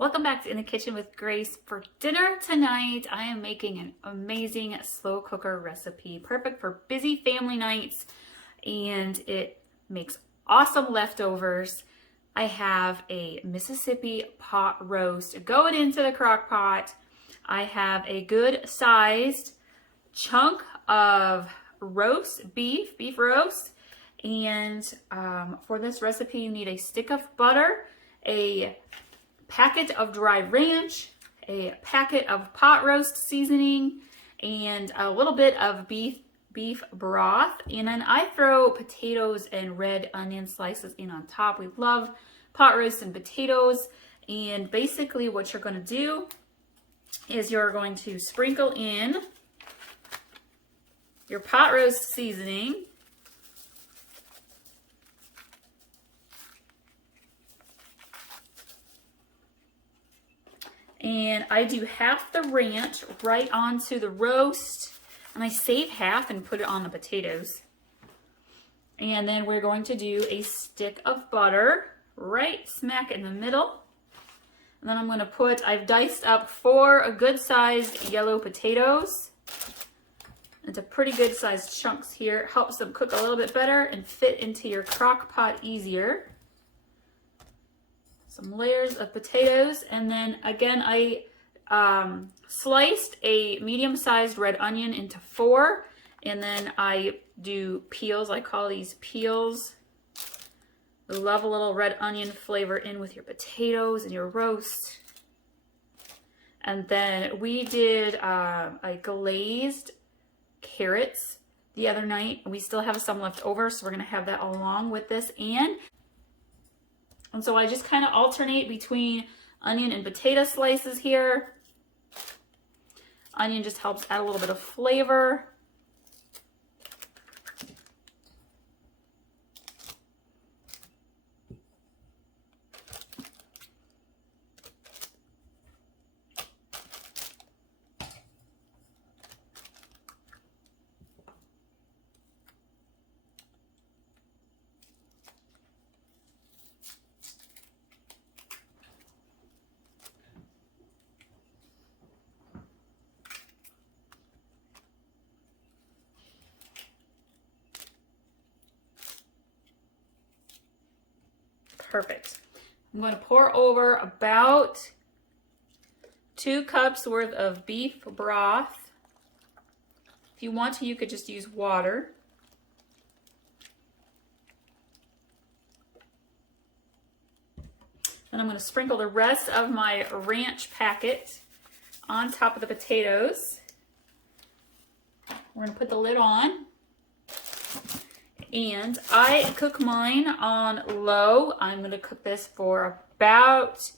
Welcome back to In the Kitchen with Grace. For dinner tonight, I am making an amazing slow cooker recipe, perfect for busy family nights, and it makes awesome leftovers. I have a Mississippi pot roast going into the crock pot. I have a good sized chunk of beef roast, and for this recipe you need a stick of butter, a packet of dry ranch, a packet of pot roast seasoning, and a little bit of beef broth. And then I throw potatoes and red onion slices in on top. We love pot roast and potatoes. And basically what you're going to do is you're going to sprinkle in your pot roast seasoning, and I do half the ranch right onto the roast, and I save half and put it on the potatoes. And then we're going to do a stick of butter right smack in the middle. And then I'm going to I've diced up 4 good sized yellow potatoes into pretty good sized chunks here. It helps them cook a little bit better and fit into your crock pot easier. Some layers of potatoes, and then again I sliced a medium-sized red onion into 4, and then I do peels. I call these peels. I love a little red onion flavor in with your potatoes and your roast. And then we did I glazed carrots the other night. We still have some left over, so we're gonna have that along with this. And so I just kind of alternate between onion and potato slices here. Onion just helps add a little bit of flavor. Perfect. I'm going to pour over about 2 cups worth of beef broth. If you want to, you could just use water. Then I'm going to sprinkle the rest of my ranch packet on top of the potatoes. We're going to put the lid on. And I cook mine on low. I'm going to cook this for about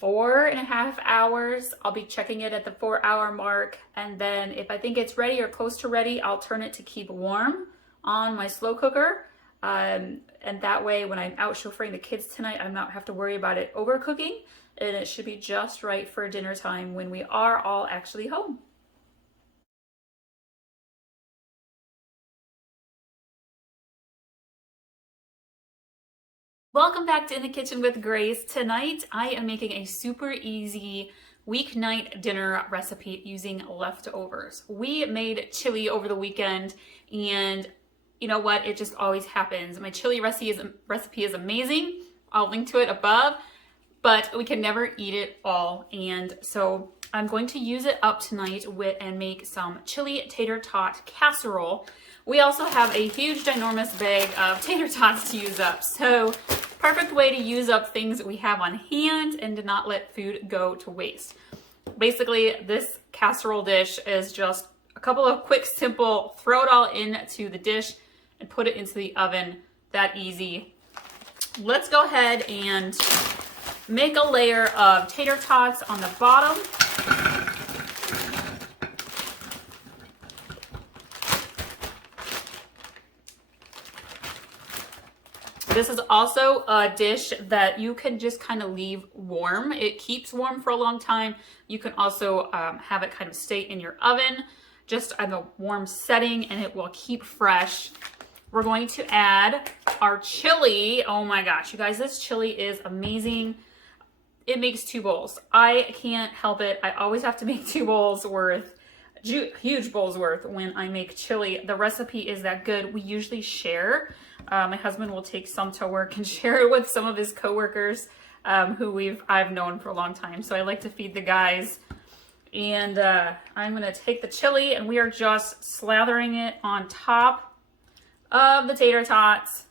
4.5 hours. I'll be checking it at the 4-hour mark. And then if I think it's ready or close to ready, I'll turn it to keep warm on my slow cooker. And that way, when I'm out chauffeuring the kids tonight, I don't have to worry about it overcooking. And it should be just right for dinner time when we are all actually home. Welcome back to In the Kitchen with Grace. Tonight I am making a super easy weeknight dinner recipe using leftovers. We made chili over the weekend, and you know what? It just always happens. My chili recipe is amazing. I'll link to it above, but we can never eat it all. And so I'm going to use it up tonight and make some chili tater tot casserole. We also have a huge ginormous bag of tater tots to use up. So perfect way to use up things that we have on hand and to not let food go to waste. Basically, this casserole dish is just a couple of quick, simple, throw it all into the dish and put it into the oven. That easy. Let's go ahead and make a layer of tater tots on the bottom. This is also a dish that you can just kind of leave warm. It keeps warm for a long time. You can also have it kind of stay in your oven just at a warm setting, and it will keep fresh. We're going to add our chili. Oh my gosh, you guys, this chili is amazing. it makes 2 bowls. I can't help it. I always have to make 2 bowls worth, huge bowls worth when I make chili. The recipe is that good. We usually share. My husband will take some to work and share it with some of his coworkers who I've known for a long time. So I like to feed the guys. And I'm gonna take the chili and we are just slathering it on top of the tater tots.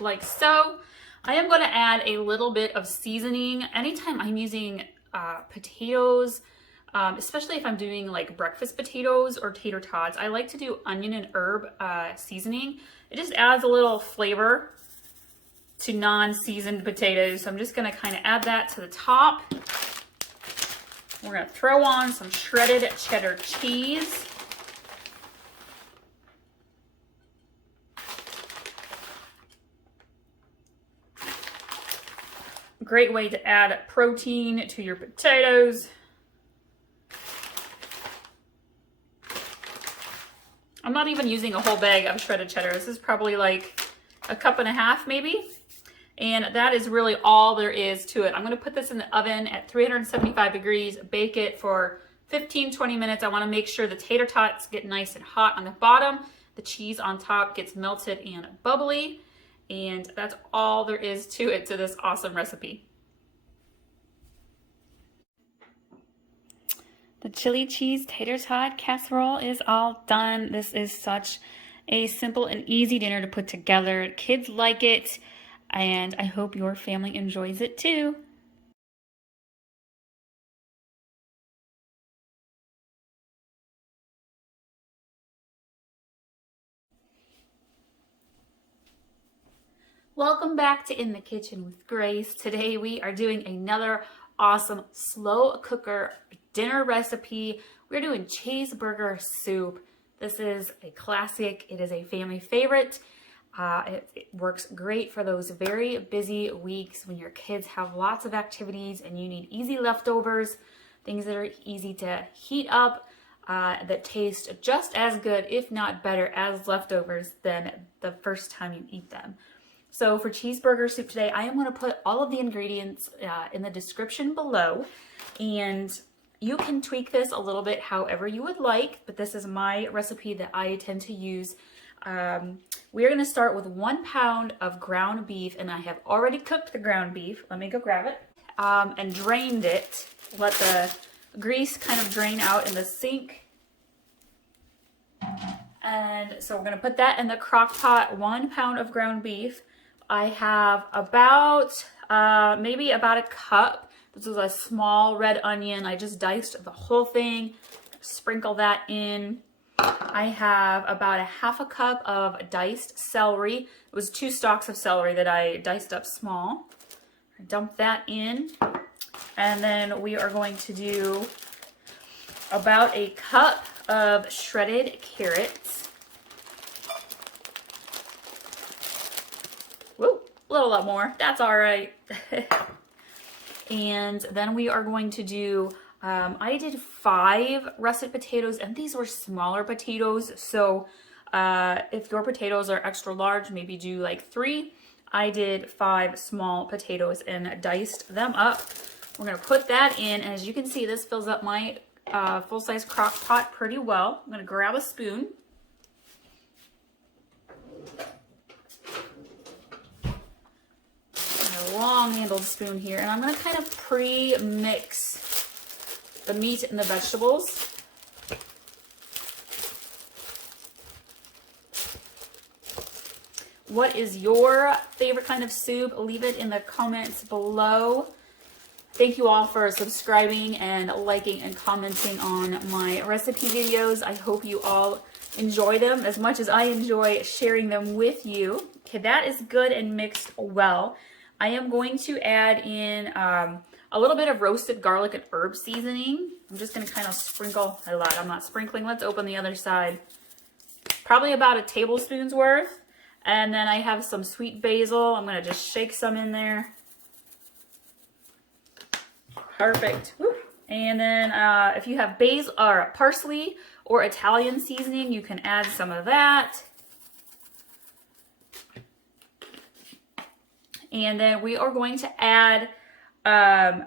Like so. I am going to add a little bit of seasoning anytime I'm using potatoes, especially if I'm doing like breakfast potatoes or tater tots. I like to do onion and herb seasoning. It just adds a little flavor to non-seasoned potatoes. So I'm just going to kind of add that to the top. We're going to throw on some shredded cheddar cheese. Great way to add protein to your potatoes. I'm not even using a whole bag of shredded cheddar. This is probably like a cup and a half maybe. And that is really all there is to it. I'm going to put this in the oven at 375 degrees, bake it for 15-20 minutes. I want to make sure the tater tots get nice and hot on the bottom. The cheese on top gets melted and bubbly. And that's all there is to it, to this awesome recipe. The chili cheese tater tot casserole is all done. This is such a simple and easy dinner to put together. Kids like it, and I hope your family enjoys it too. Welcome back to In the Kitchen with Grace. Today we are doing another awesome slow cooker dinner recipe. We're doing cheeseburger soup. This is a classic. It is a family favorite. It works great for those very busy weeks when your kids have lots of activities and you need easy leftovers, things that are easy to heat up, that taste just as good, if not better, as leftovers than the first time you eat them. So for cheeseburger soup today, I am going to put all of the ingredients in the description below, and you can tweak this a little bit however you would like, but this is my recipe that I tend to use. We're going to start with 1 pound of ground beef, and I have already cooked the ground beef. Let me go grab it, and drained it. Let the grease kind of drain out in the sink. And so we're going to put that in the crock pot, 1 pound of ground beef. I have about, maybe about a cup. This is a small red onion. I just diced the whole thing. Sprinkle that in. I have about a half a cup of diced celery. It was 2 stalks of celery that I diced up small. Dump that in. And then we are going to do about a cup of shredded carrots. Woo, a little lot more. That's all right. And then we are going to do, I did 5 russet potatoes, and these were smaller potatoes. So if your potatoes are extra large, maybe do like 3. I did 5 small potatoes and diced them up. We're going to put that in. As you can see, this fills up my full-size crock pot pretty well. I'm going to grab a spoon. Long-handled spoon here, and I'm going to kind of pre-mix the meat and the vegetables. What is your favorite kind of soup? Leave it in the comments below. Thank you all for subscribing and liking and commenting on my recipe videos. I hope you all enjoy them as much as I enjoy sharing them with you. Okay, that is good and mixed well. I am going to add in a little bit of roasted garlic and herb seasoning. I'm just going to kind of sprinkle a lot. I'm not sprinkling. Let's open the other side. Probably about a tablespoon's worth. And then I have some sweet basil. I'm going to just shake some in there. Perfect. Woo. And then if you have basil or parsley or Italian seasoning, you can add some of that. And then we are going to add a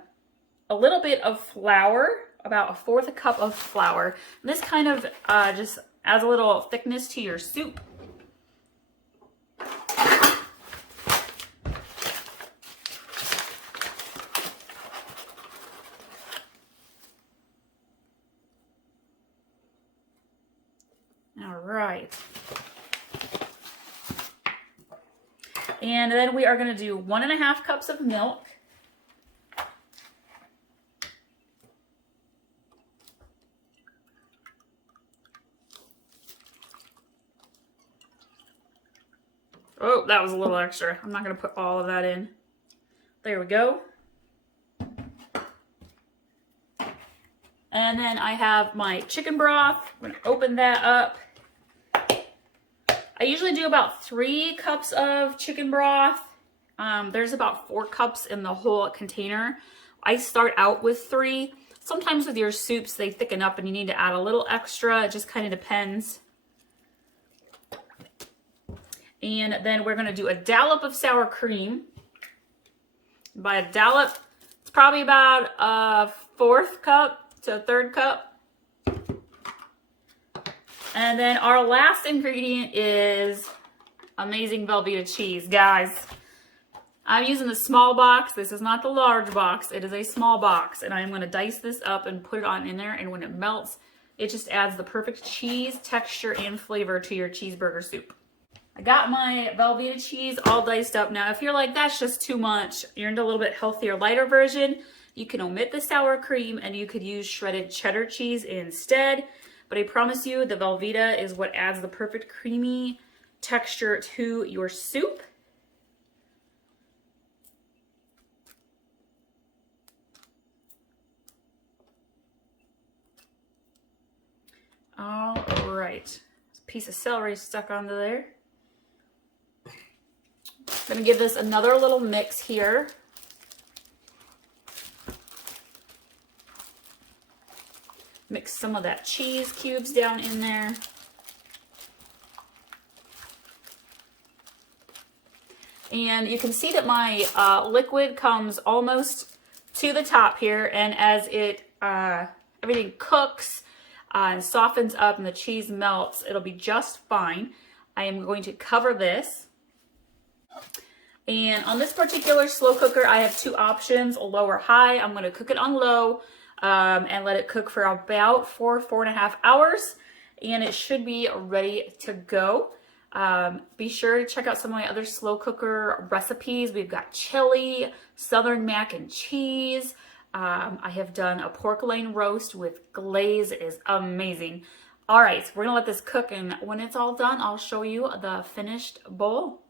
little bit of flour, about 1/4 cup of flour. And this kind of just adds a little thickness to your soup. All right. And then we are going to do 1½ cups of milk. Oh, that was a little extra. I'm not going to put all of that in. There we go. And then I have my chicken broth. I'm going to open that up. I usually do about 3 cups of chicken broth. There's about 4 cups in the whole container. I start out with 3. Sometimes with your soups, they thicken up and you need to add a little extra. It just kind of depends. And then we're going to do a dollop of sour cream. By a dollop, it's probably about a 1/4 cup to a 1/3 cup. And then our last ingredient is amazing Velveeta cheese. Guys, I'm using the small box. This is not the large box. It is a small box. And I'm going to dice this up and put it on in there. And when it melts, it just adds the perfect cheese texture and flavor to your cheeseburger soup. I got my Velveeta cheese all diced up. Now, if you're like, that's just too much, you're into a little bit healthier, lighter version, you can omit the sour cream and you could use shredded cheddar cheese instead. But I promise you, the Velveeta is what adds the perfect creamy texture to your soup. All right. Piece of celery stuck onto there. I'm going to give this another little mix here. Mix some of that cheese cubes down in there. And you can see that my liquid comes almost to the top here. And as it everything cooks and softens up and the cheese melts, it'll be just fine. I am going to cover this. And on this particular slow cooker, I have 2 options, low or high. I'm going to cook it on low and let it cook for about 4.5 hours. And it should be ready to go. Be sure to check out some of my other slow cooker recipes. We've got chili, southern mac and cheese. I have done a pork loin roast with glaze. It is amazing. All right, so we're going to let this cook. And when it's all done, I'll show you the finished bowl.